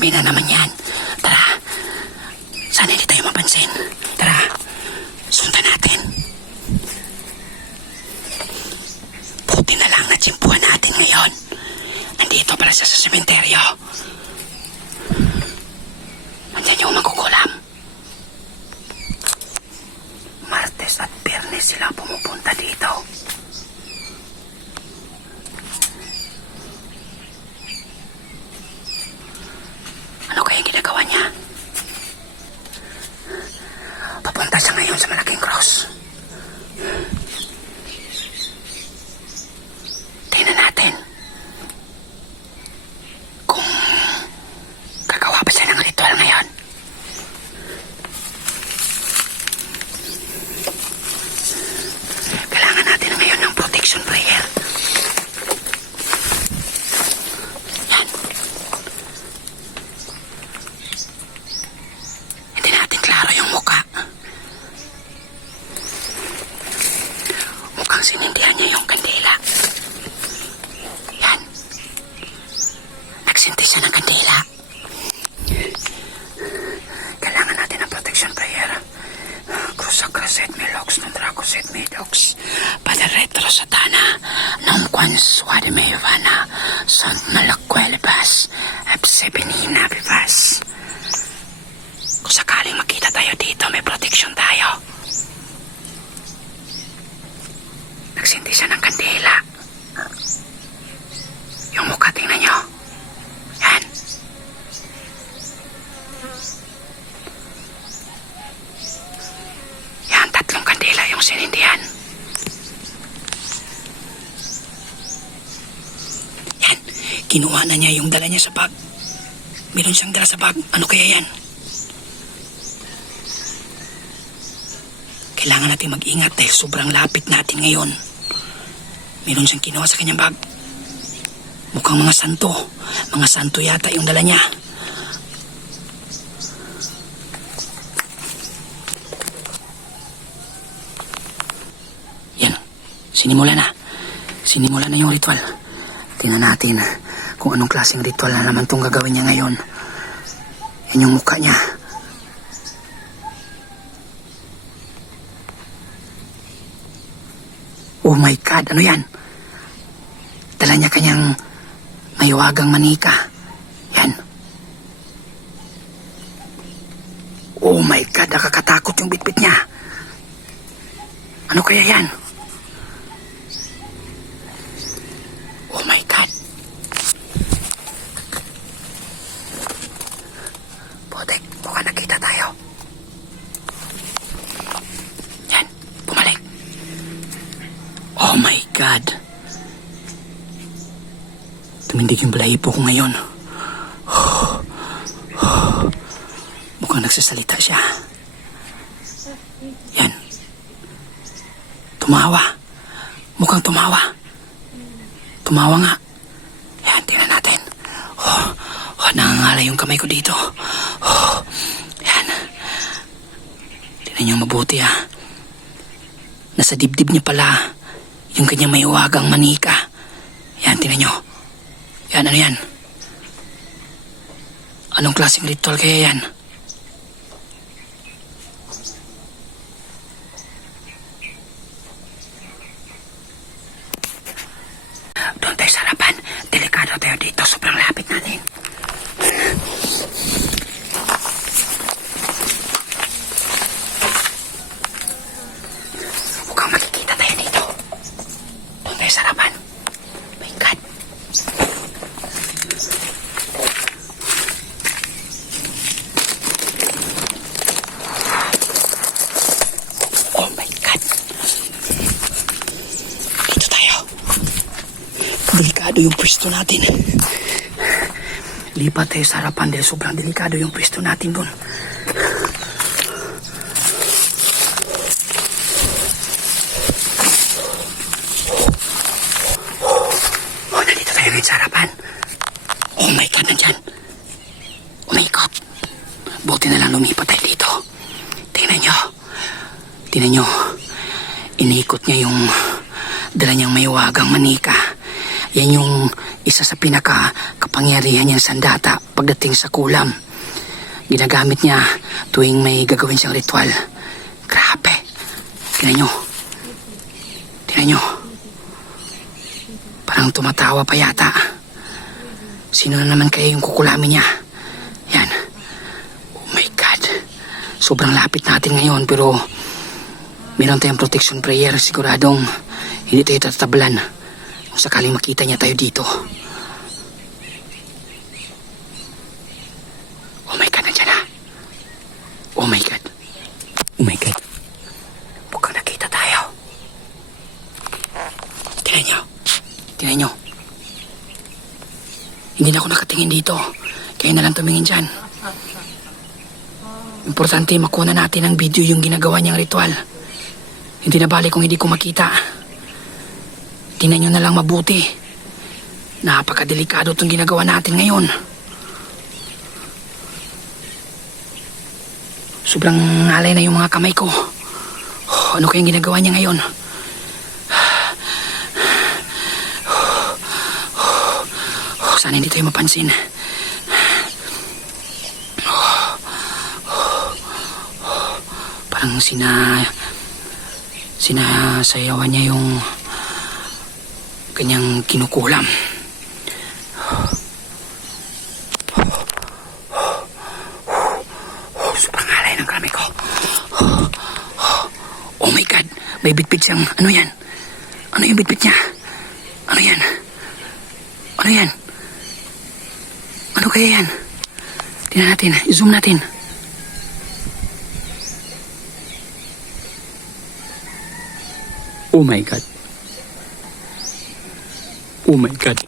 Amin na naman yan. Tara. Sana hindi tayo mapansin. Tara. Sundan natin. Buti na lang na tsimpuhan natin ngayon. Nandito pala siya sa sementeryo. Andyan yung magkukulam. Martes at Biyernes sila pumupunta dito. Ano kaya ginagawa niya? Papunta siya ngayon sa malaking cross. Tingnan natin. Kung gagawa pa siya ng ritual ngayon. Kailangan natin ngayon ng protection prayer. Yan. Hindi natin klaro yung muka. Mukhang sinindihan niya yung kandila. Yan. Nagsinti siya ng kandila. Kailangan natin ng protection prayer. Cruza cruset me lox non dracoset me dox. Padre retro satana. Non quan suade me vana. Sont malakwelbas. Ebsebenina vivas. Kung sakaling makita tayo dito, may protection tayo. Nagsinti siya ng kandila. Yung mukha, tingnan nyo. Yan. Yan, tatlong kandila yung sinindihan. Yan, kinuha na niya yung dala niya sa bag. Meron siyang dala sa bag. Ano kaya yan? Kailangan natin mag-ingat dahil sobrang lapit natin ngayon. Meron siyang kinuha sa kanyang bag. Mukhang mga santo. Mga santo yata yung dala niya. Yan. Sinimula na. Sinimula na yung ritual. Tingnan natin kung anong klaseng ritual na naman itong gagawin niya ngayon. Yan yung mukha niya. Oh my God, ano yan? Dala niya kanyang maywagang manika. Yan. Oh my God, nakakatakot yung bitbit niya. Ano kaya yan? God. Tumindig yung balahibo ko ngayon. Mukhang nagsasalita siya. Yan. Tumawa. Mukhang tumawa. Tumawa nga. Yan, tingnan natin. Oh, oh nangangalay yung kamay ko dito. Oh, yan. Tingnan niyo mabuti ah. Nasa dibdib niya pala yung kanyang may uwagang manika. Yan, tingnan nyo. Yan, ano yan? Anong klaseng ritual kaya yan? Doon tayo sa harapan. Delikado tayo dito. Sobrang lapit natin. Mukhang makikita tayo dito. Doon tayo sa harapan. My God. Oh my God. Dito tayo. Delikado yung pwesto natin. Lipat tayo sa harapan dahil sobrang delikado yung pwesto natin doon. Oh, nandito tayo ngayon sa harapan. Oh my God, nandyan. Umikot. Buti na lang lumipat tayo dito. Tingnan nyo. Tingnan nyo. Inikot niya yung dala niyang may wagang manika. Yan yung isa sa pinaka kapangyarihan niyang sandata pagdating sa kulam. Ginagamit niya tuwing may gagawin siyang ritual. Grabe. Tingnan nyo. Tingnan nyo. Parang tumatawa pa yata. Sino na naman kaya yung kukulamin niya? Yan. Oh my God. Sobrang lapit natin ngayon pero meron tayong protection prayer. Siguradong hindi tayo tatabalan kung sakaling makita niya tayo dito. Oh my God, nandiyan na. Oh my God. Oh my God. Mukhang nakita tayo. Tingnan niyo. Tingnan niyo. Hindi na ako nakatingin dito. Kaya na lang tumingin dyan. Importante makuha natin ang video yung ginagawa niyang ritual. Hindi na bali kung hindi ko makita. Tingnan niyo na lang mabuti. Napakadelikado itong ginagawa natin ngayon. Sobrang alay na yung mga kamay ko. Oh, ano kayang ginagawa niya ngayon? Oh, sana hindi tayo mapansin. Parang sina... Sinasayawan niya yung... Kanyang kinukulam. Sobrang alay ng kamay ko. Oh my God! May bitbit siyang... Ano yan? Ano yung bitbit niya? Ano yan? Ano yan? Ano kaya yan? Tingnan natin. I-zoom natin. Oh my God. Oh my God.